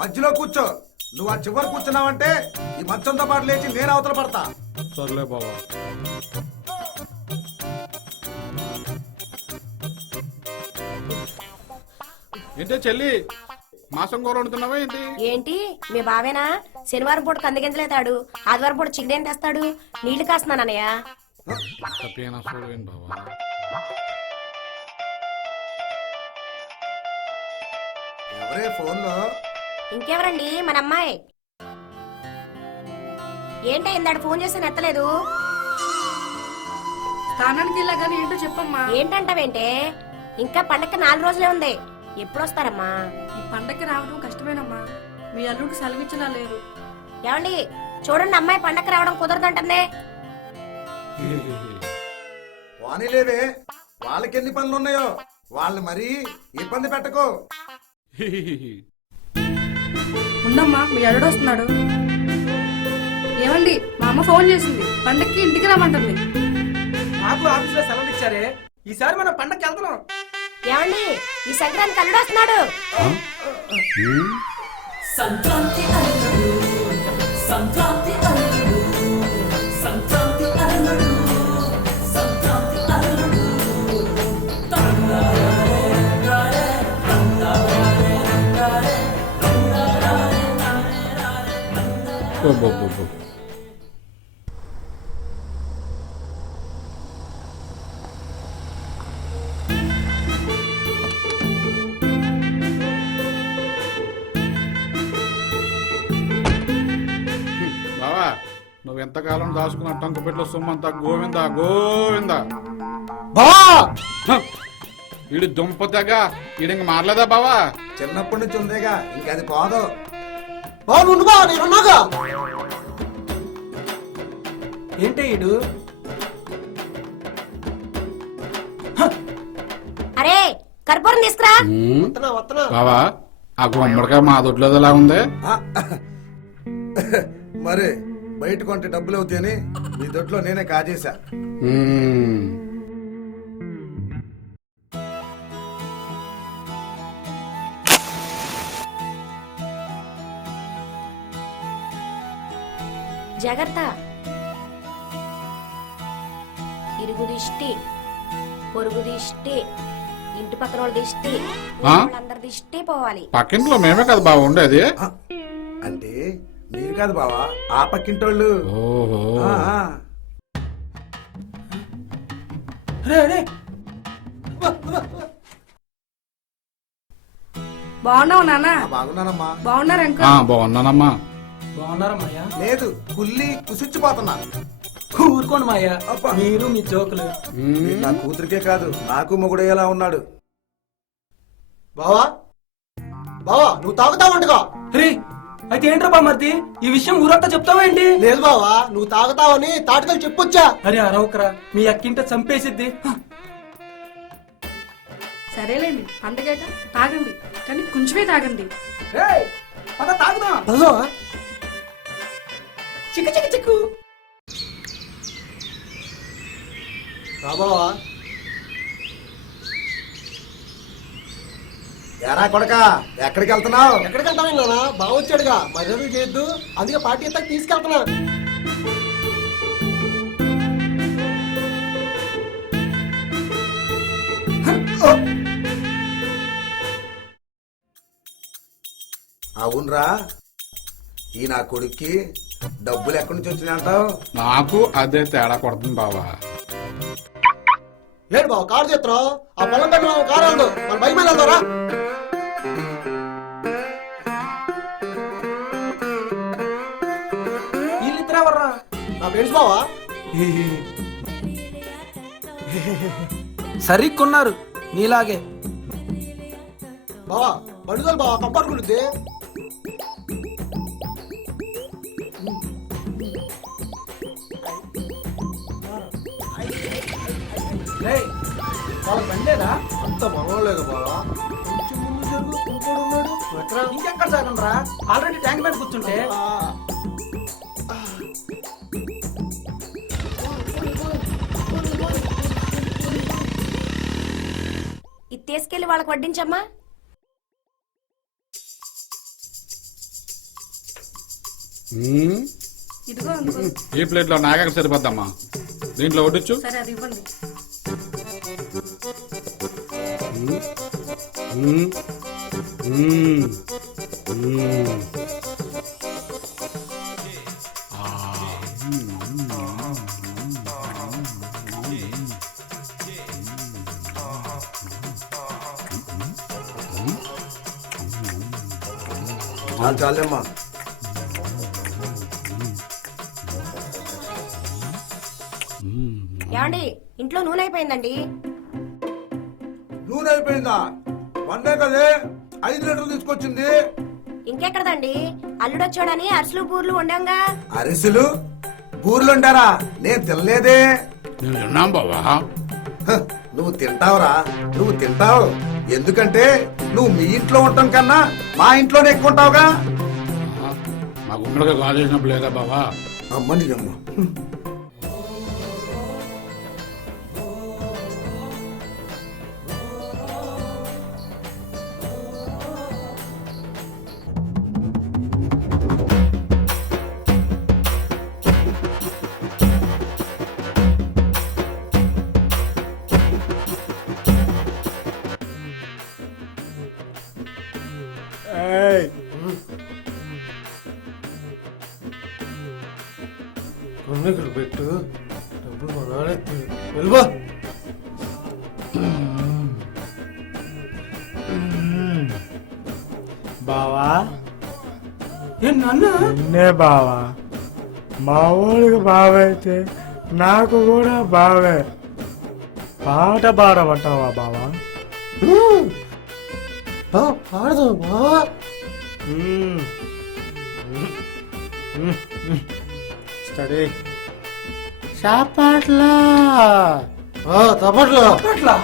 మధ్యలో కూర్చో. నువ్వు ఆ చివరి కూర్చున్నావంటే ఈ మంచంతో పాటు లేచి నేను అవతల పడతా. సర్లే బావా. ఏంటే చెల్లి? మాసం కూర వండుతున్నావా ఏంటి? ఏంటి? మీ బావేనా? శనివారం పూట కందిగించలేతాడు ఆదివారం పూట చికెన్ తెస్తాడు? నీళ్ళు కాస్తున్నానన్నయ్య. బావా. ఎవరే ఫోన్లో? ఇంకెవరండి? మన అమ్మాయి ఏంటి ఇందాడు ఫోన్ చేసి ఎత్తలేదు స్థానానికి వెళ్ళగానే ఏంటో చెప్పమ్మా. ఏంటంటావేంటే? ఇంకా పండగ నాలుగు రోజులే ఉంది. ఎప్పుడు వస్తారమ్మా ఈ పండగకి రావడం కష్టమేనమ్మా. మీ అల్లుడికి సెలవిచ్చలా లేరు. ఏమండి? చూడండి అమ్మాయి పండగ రావడం కుదరదంటుందే. వాణిలేవే వాళ్ళకి ఎన్ని పనులు ఉన్నాయో వాళ్ళు మరీ ఇబ్బంది పెట్టకో. ఉండమ్మా మీ అల్లుడు వస్తున్నాడు. ఏమండి మా అమ్మ ఫోన్ చేసింది. పండక్కి ఇంటికి రమ్మంటుంది. నాకు ఆఫీసులో సెలవులు ఇచ్చారే. ఈసారి మనం పండగకి వెళ్తున్నాం. ఏమండి ఈ సంక్రాంతి అల్లుడు వస్తున్నాడు. సంక్రాంతి అల్లుడు సంక్రాంతి అల్లుడు. అబ్బబ్బబ్బ. హ్మ్, బావా నువ్వు ఎంతకాలం దాచుకున్న టంకు పెట్టల సొమ్మంతా గోవిందా గోవిందా బా హ! ఈడు దుంప తెగ ఈడింక మారలేదా బావా చిన్నప్పటి నుంచి ఉందేగా ఇంక అది పోదు ఏంటి ఈడు? అరే కర్పూరం తీసుకురా. బావా ఆ గుమ్మడికాయ మా దొడ్లోది ఎలా ఉంది? మరి బయట కొంటే డబ్బులు అవుతాయని మీ దొడ్లో నేనే కాజేశా. జాగ్రత్త. ఇరుగు దిష్టి పొరుగు దిష్టి ఇంటి పక్కన వాళ్ళ దిష్టి? వాళ్ళందరి దిష్టి పోవాలి. పక్కింట్లో మేమే కదా బావ ఉండేది. అంటే మీరు కాదు బావా ఆ పక్కింటోళ్ళు. ఓహో. ఆ, బాగున్నావు నాన్న? బాగున్నానమ్మా. బాగున్నారు ఆ, బాగున్నానమ్మా. బాగున్నారా మాయా లేదు కుల్లి కుసిచ్చిపోతున్నా. ఊరుకోండి మాయా అబ్బా. మీరు మీ జోకులు. నా కూతురికే కాదు నాకు మొగుడయ్యేలా ఉన్నాడు. బావా? బావా నువ్వు తాగుతావంటగా రే అయితే ఏంట్రా బామర్ది ఈ విషయం ఊరంతా చెప్తావేంటి లేదు బావా నువ్వు తాగుతావని తాటకలు చెప్పొచ్చా. అరే అరవకరా మీ అక్కింట చంపేసిద్ది. సరేలేండి పండగేక తాగండి కానీ కొంచెమే తాగండి. తాగుదాం. బావా చిక్కు చిక్కు చిక్కు. రా బావా. ఎరా కొడక ఎక్కడికి వెళ్తున్నావు? ఎక్కడికి వెళ్తావు నాన్న బావ వచ్చాడుగా. మర్యాదలు చేయొద్దు. అందుకే పార్టీ అంతా తీసుకెళ్తున్నా. అవునరా ఈ నా కొడుక్కి డబ్బులు ఎక్కడి నుంచి వచ్చినాయంటావు నాకు అదే తేడా కొడుతుంది బావా. లేడు బావ కారు చేస్తున్నావు ఆ పొలం కట్టిన కారు వెళ్దాం మన బైక్ మీద వెళ్తారా వీళ్ళిద్దరే ఎవర్రా? నా ఫ్రెండ్స్ బావా? సరిక్కున్నారు నీలాగే. బావా బండుదలు బావా కప్పడుకుంటుంది బండేదా అంత మనలేదు బావా. కొంచెం ముందు జరుగు ఇంకోడు ఉన్నాడు. ఎక్కడా? ఇంకెక్కడ ఆల్రెడీ ట్యాంక్ మీద కూర్చుంటే. ఈ తీసుకెళ్ళి వాళ్ళకి వడ్డించమ్మా. ఇదిగో ఈ ప్లేట్లో నాగక సరిపోద్దమ్మా. దీంట్లో వడ్డించు సరే అది ఇవ్వండి. చాలేమ్మా. ఏమండి ఇంట్లో నూనె అయిపోయిందండి. నూనె అయిపోయిందా? కదే ఐదు లీటర్లు తీసుకొచ్చింది. ఇంకెక్కడదండి? అల్లుడొచ్చాడని అరిసెలు బూర్లు వండంగా. అరిసెలు బూర్లుంటారా నేను తినలేదే. నేను విన్నాం బావా. హ, నువ్వు తింటావురా. నువ్వు తింటావు. ఎందుకంటే నువ్వు మీ ఇంట్లో ఉండటం కన్నా మా ఇంట్లోనే ఎక్కువ ఉంటావుగా. మా గుమ్మడిగా కాల్ చేసినప్పుడు లేదా బావా? అమ్మని అమ్మ కొన్నికలు పెట్టు. డబ్బులు మా నాన్న వెళ్ళిపో. బావా? ఏ నన్ను? బావా. మా ఊరికి బావైతే నాకు కూడా బావే. పాట పాడమంటావా బావా? బా చేస్తాడు? చాపాట్లా తప్పట్లా తప్పట్లా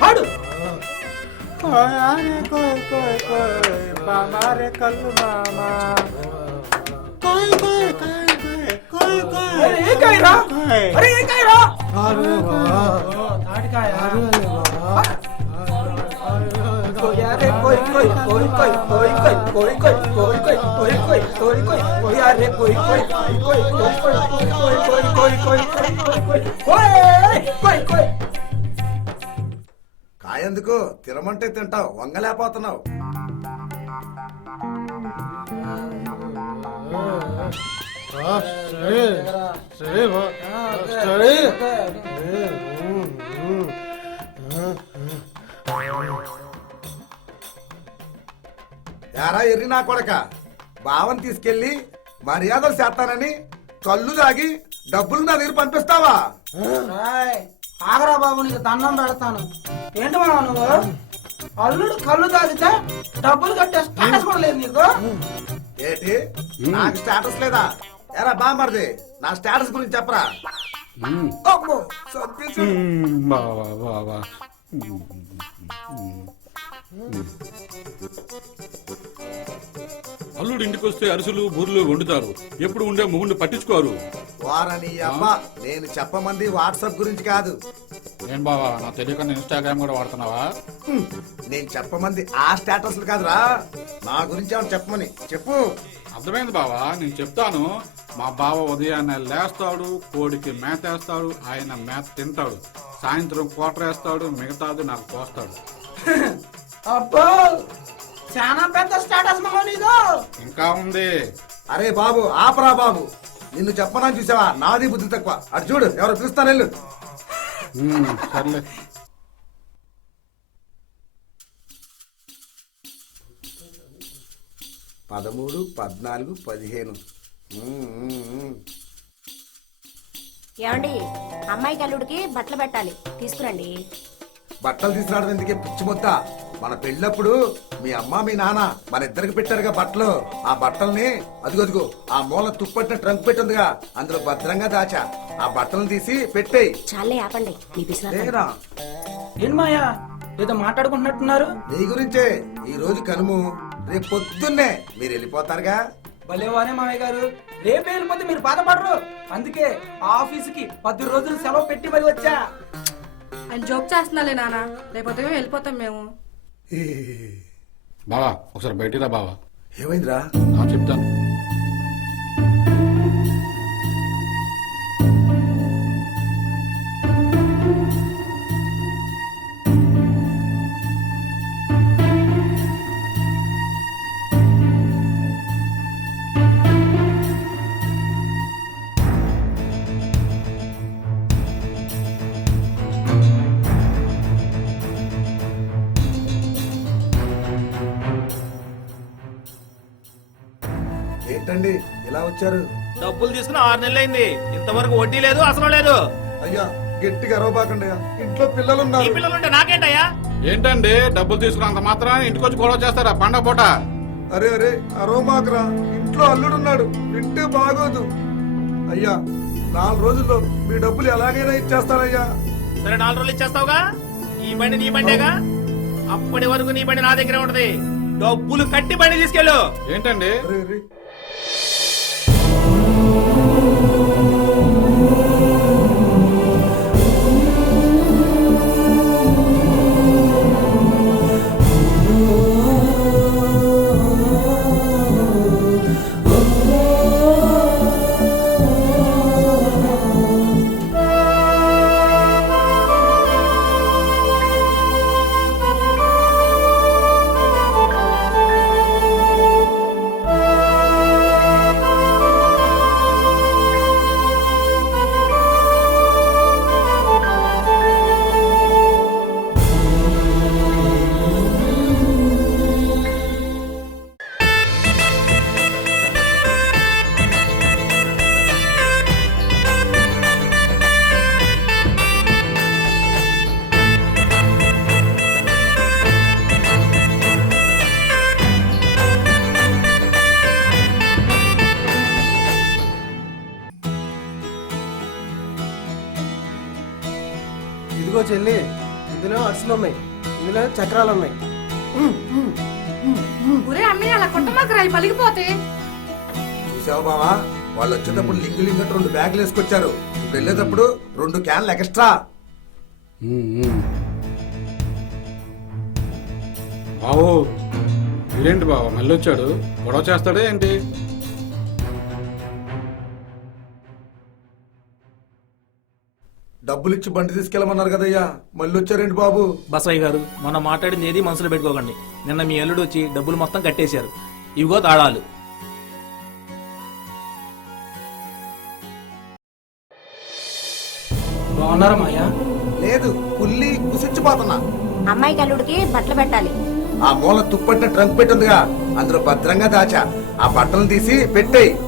పాడు మామారే కళ్ళు మామా. కోయ్ కోయ్ కోయ్ కోయ్ కోయ్ ఏ కాయరా అరే ఏ కాయరా తాటికాయ. కాయందుకు తినమంటే తింటావు వంగలేకపోతున్నావు. సరే సరే సరే యారా ఎర్రి నా కొడక. బావని తీసుకెళ్ళి మర్యాదలు చేస్తానని కళ్ళు తాగి డబ్బులు నా దగ్గర పంపిస్తావా? ఆగరా బాబు నీకు దండం పెడతాను. ఏంటి మా నువ్వు? అల్లుడు కళ్ళు తాగితే డబ్బులు కట్టే స్టేటస్ కూడా లేదు నీకు? ఏంటి? నాకు స్టేటస్ లేదా? ఎరా బామర్ది నా స్టేటస్ గురించి చెప్పరా. అమ్మో. బావా బావా అల్లుడు ఇంటికి వస్తే అరిసెలు బూర్లు వండుతారు. ఎప్పుడు ఉండే మొగుండి పట్టించుకోరు. వారని అమ్మ నేను చెప్పమంది వాట్సాప్ గురించి కాదు. ఏం బావా నా తెలియకుండా ఇన్స్టాగ్రామ్ కూడా వాడుతున్నావా? నేను చెప్పమంది ఆ స్టేటస్లు కాదురా. నా గురించి ఏమన్నా చెప్పమని? చెప్పు. అర్థమైంది బావా నేను చెప్తాను. మా బావ ఉదయాన్నే లేస్తాడు కోడికి మేత వేస్తాడు ఆయన మేత తింటాడు. సాయంత్రం కోటర్ వేస్తాడు మిగతాది నాకు పోస్తాడు అబ్బో! చాలా పెద్ద స్టేటస్ మహో నీదో. ఇంకా ఉంది. అరే బాబు ఆపరా బాబు. నిన్ను చెప్పనని చూసావా? నాది బుద్ధి తక్కువ. అటు చూడు ఎవరు వెళ్ళు. సర్లే. పదమూడు పద్నాలుగు పదిహేను. ఏమండి అమ్మాయికి అల్లుడికి బట్టలు పెట్టాలి. తీసుకురండి. బట్టలు తీసుకురావడం ఎందుకే పిచ్చి మొత్త? మన పెళ్ళప్పుడు మీ అమ్మ మీ నాన్న మన ఇద్దరికి పెట్టారుగా బట్టలు. ఆ బట్టల్ని అదిగో అదిగో ఆ మూల తుప్పట్టిన ట్రంక్ పెట్టిందిగా. అందులో భద్రంగా దాచా. ఆ బట్టలను తీసి పెట్టేయి. చాలే ఆపండి. మీ పిసినారు లేరా ఏం మాయా? ఏదో మాట్లాడుకుంటున్నట్టున్నారు? నీ గురించే. ఈ రోజు కనుము. రేపు పొద్దున్నే మీరు వెళ్ళిపోతారుగా. భలేవానే మామయ్య గారు. రేపే వెళ్ళిపోతే మీరు బాధపడరు. అందుకే ఆఫీసుకి పది రోజులు సెలవు పెట్టి మరి వచ్చా. ఆయన జోక్ చేస్తున్నాలే నాన్న. రేపొద్దు వెళ్ళిపోతాం మేము. ఏ, బావా ఒకసారి బయటికి రా బావా. ఏమైందిరా? చెప్తాను. ఇలా వచ్చారు డబ్బులు తీసుకుని ఆరు నెలలైంది ఇంతవరకు వడ్డీ లేదు అసలు లేదు. అయ్యా గట్టిగా అరవబాకండి ఇంట్లో పిల్లలు ఈ ఉన్నారు పిల్లలుంటే నాకేంటయ్యా? ఏంటండి? డబ్బులు తీసుకున్నంత మాత్రం ఇంటికి వచ్చి గొడవ చేస్తారా? పండగ పూట. అరే అరే అరోమాకరా. ఇంట్లో అల్లుడున్నాడు. వింటే బాగోదు. అయ్యా నాలుగు రోజుల్లో మీ డబ్బులు ఎలాగైనా ఇచ్చేస్తానయ్యా. సరే నాలుగు రోజులు ఇచ్చేస్తావుగా? ఈ బండి నీ బండేగా? అప్పటి వరకు నీ బండి నా దగ్గర ఉంటది. డబ్బులు కట్టి బండి తీసుకెళ్ళు. ఏంటండి? అరే అరే. ఇందులో అరిసెలు ఉన్నాయి. ఇందులో చక్రాలు ఉన్నాయి. ఒరే అన్నయ్య అలా కొట్టమాకరా అవి పలిగిపోతే. చూసావా బావా? వాళ్ళు వచ్చేటప్పుడు లింగు లింగట్ రెండు బ్యాగులు వేసుకొచ్చారు. ఇప్పుడు వెళ్ళేటప్పుడు రెండు క్యాన్లు ఎక్స్ట్రా. బావు ఏంటి బావ? మళ్ళీ వచ్చాడు గొడవ చేస్తాడే ఏంటి? డబ్బులు ఇచ్చి బండి తీసుకెళ్ళమన్నారు కదయ్యా. మళ్ళీ వచ్చారేంటి బాబు? బసయ్య గారు మొన్న మాట్లాడింది ఏది మనసులో పెట్టుకోకండి. నిన్న మీ అల్లుడు వచ్చి డబ్బులు మొత్తం కట్టేశారు. ఇవిగో తాళాలు. బాగున్నారా మాయా లేదు పుల్లి కుసిచ్చిపోతున్నా. అమ్మాయికి అల్లుడికి బట్టలు పెట్టాలి. ఆ మూల తుప్పట్టిన ట్రంక్ పెట్టుందిగా. అందులో భద్రంగా దాచా. ఆ బట్టలు తీసి పెట్టేయి.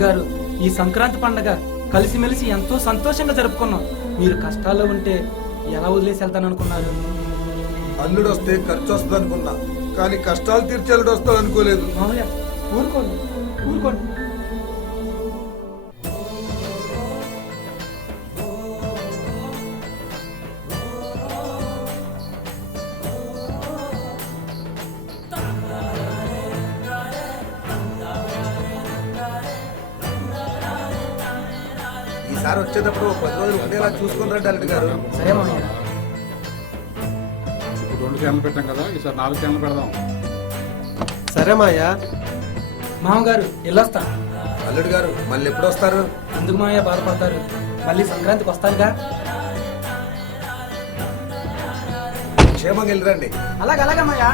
మామగారు ఈ సంక్రాంతి పండగ కలిసిమెలిసి ఎంతో సంతోషంగా జరుపుకున్నాం. మీరు కష్టాల్లో ఉంటే ఎలా వదిలేసి వెళ్తాననుకున్నారు? అల్లుడు వస్తే ఖర్చు వస్తుంది అనుకున్నా కానీ కష్టాలు తీర్చి అల్లుడు వస్తాడు అనుకోలేదు మామయ్య ఊరుకోండి ఊరుకోండి. ఈసారి వచ్చేటప్పుడు పది రోజులు ఉండేలా చూసుకుని రండి అల్లుడు గారు. ఇప్పుడు రెండు క్యాన్లు పెట్టాం కదా ఈసారి నాలుగు క్యాన్లు పెడదాం. సరే మాయా మామగారు వెళ్ళొస్తా అల్లుడు గారు మళ్ళీ ఎప్పుడు వస్తారు? ఎందుకు మామయ్య బాధపడతారు. మళ్ళీ సంక్రాంతికి వస్తారుగా. క్షేమంగా వెళ్ళిరండి అలాగే అలాగే మాయా